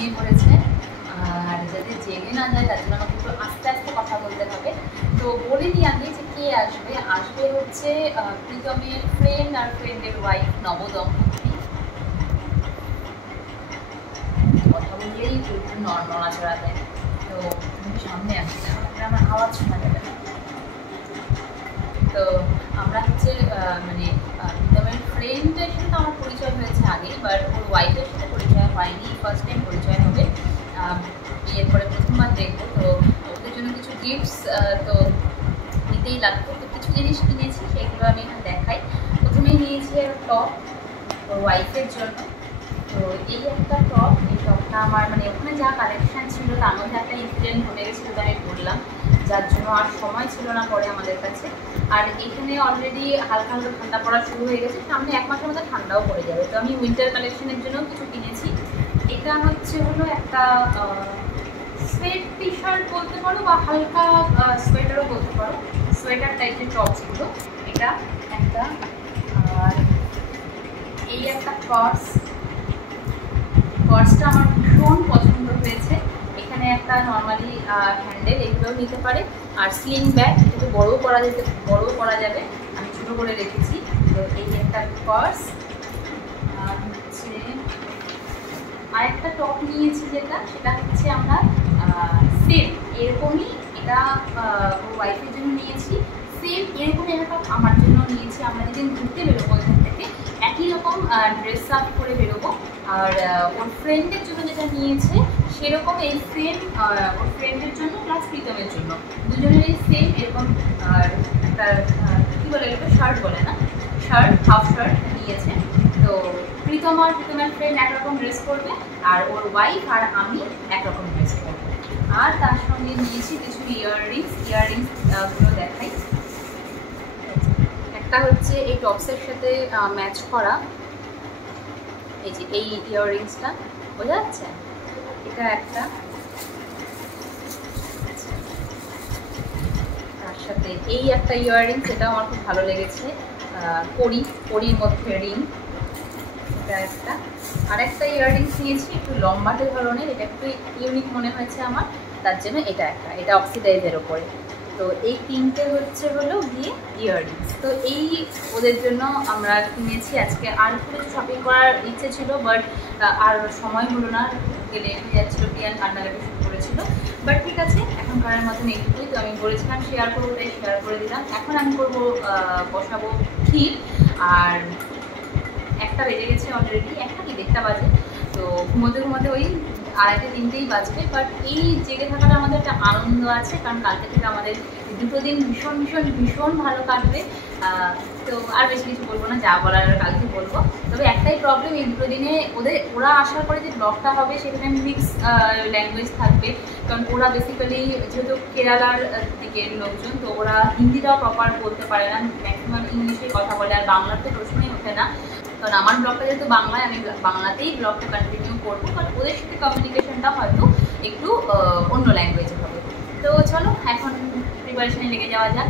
ঘুমিয়ে পড়েছে, আর যাতে জেগে না যায় তার জন্য আমাকে একটু আস্তে আস্তে কথা বলতে হবে। তো বলে দিই আগে যে কে আসবে। আসবে হচ্ছে প্রীতমের ফ্রেন্ড আর ফ্রেন্ডের ওয়াইফ নবদম্পতি। কথা বললেই একটু নড়াচড়া দেয়, তো সামনে আসছে, আমার আওয়াজ শোনা যাবে না। তো আমরা হচ্ছে মানে প্রীতমের ফ্রেন্ডের সাথে আমার পরিচয় হয়েছে আগেই, বাট ওর ওয়াইফের সাথে পরিচয় হয়নি, ফার্স্ট টাইম পরিচয় হবে। বিয়ের পরে প্রথমবার দেখবো, তো ওদের জন্য কিছু গিফটস তো নিতেই লাগতো। তো কিছু জিনিস কিনেছি, সেগুলো আমি এখানে দেখাই। প্রথমেই নিয়েছি একটা টপ ওর ওয়াইফের জন্য। তো এই একটা টপ, এই টপটা আমার মানে ওখানে যা কালেকশান ছিল তার মধ্যে একটা ইনসিডেন্ট ঘটে গেছিলো, তাই আমি বললাম, যার জন্য আর সময় ছিল না পরে আমাদের কাছে। আর এখানে অলরেডি হালকা হালকা ঠান্ডা পড়া শুরু হয়ে গেছে, সামনে এক মাসের মধ্যে ঠান্ডাও পড়ে যাবে। তো আমি উইন্টার কালেকশনের জন্য কিছু কিনেছি। এটা হলো একটা সোয়েট টি শার্ট বলতে পারো, বা হালকা সোয়েটারও বলতে পারো, সোয়েটার টাইপের টপসগুলো। এটা একটা, আর এই একটা পার্সটা আমার ভীষণ পছন্দ হয়েছে। এখানে একটা নর্মালি হ্যান্ডেল, এগুলোও নিতে পারে। আর স্লিং ব্যাগ, একটু বড়ও করা যাবে, আমি ছোটো করে রেখেছি। তো এই একটা পার্স। আর হচ্ছে আরেকটা টপ নিয়েছি, সেটা হচ্ছে আমরা সেম এরকমই, এটা ওর ওয়াইফের জন্য নিয়েছি। সেম এরকমই একটা আমার জন্য নিয়েছি। আমরা যেদিন ঘুরতে বেরোবো এখান থেকে একই রকম ড্রেস আপ করে বেরোবো। আর ওর ফ্রেন্ডের জন্য যেটা নিয়েছে সেরকম এই সেম, ওর ফ্রেন্ডের জন্য প্লাস প্রীতমের জন্য, দুজনেরই সেম এরকম। আর একটা কী বলে, এটা শার্ট বলে না, হাফ শার্ট নিয়েছে। তো প্রীতমের ফ্রেন্ড একরকম ড্রেস করবে, আর ওর ওয়াইফ আর আমি একরকম ড্রেস করবো। আর তার সঙ্গে নিয়েছি কিছু ইয়াররিংসগুলো দেখাই। একটা হচ্ছে এই টপসের সাথে ম্যাচ করা, এই যে এই ইয়াররিংসটা, বোঝা যাচ্ছে? এটা একটা, তার সাথে এই একটা ইয়াররিংস, এটা আমার খুব ভালো লেগেছে, কড়ির মধ্যে রিং, এটা একটা। আর একটা ইয়াররিংস নিয়েছি একটু লম্বাটে ধরনের, এটা একটু ইউনিক মনে হয়েছে আমার, তার জন্য এটা অক্সিডাইজের ওপরে। তো এই তিনটে হলো গিয়ে ইয়াররিংস। তো এই ওদের জন্য আমরা কিনেছি আজকে। আর কিছু শপিং করার ইচ্ছে ছিল, বাট আর সময় হলো না, লেট হয়ে যাচ্ছিলো, প্রিয়ান কান্না লেগে শুরু করেছিল। বাট ঠিক আছে, এখনকার মতন এইটুকুই। তো আমি বলেছিলাম শেয়ার করবো, তাই শেয়ার করে দিলাম। এখন আমি বসাবো ক্ষীর। আর একটা বেজে গেছে অলরেডি, একটা কি 1টা বাজে। তো ঘুমোতে ওই 2:30-3টেই বাজবে। বাট এই জেগে থাকাটা আমাদের একটা আনন্দ আছে, কারণ কালকে থেকে আমাদের 2টো দিন ভীষণ ভালো কাটবে। তো আর বেশি কিছু বলবো না, যা বলার কালকে বলবো। তবে একটাই প্রবলেম, এই 2টো দিনে ওরা আসার পরে যে ব্লগটা হবে সেখানে মিক্স ল্যাঙ্গুয়েজ থাকবে, কারণ ওরা বেসিক্যালি যেহেতু কেরালার দিকের লোকজন, তো ওরা হিন্দিটাও প্রপার বলতে পারে না, ম্যাক্সিমাম ইংলিশে কথা বলে। আর বাংলার তো প্রশ্নই ওঠে না, কারণ আমার ব্লগটা যেহেতু বাংলায়, আমি বাংলাতেই ব্লগটা কন্টিনিউ করবো, কারণ ওদের সাথে কমিউনিকেশনটা হয়তো একটু অন্য ল্যাঙ্গুয়েজে হবে। তো চলো এখন প্রিপারেশনে লেগে যাওয়া যাক।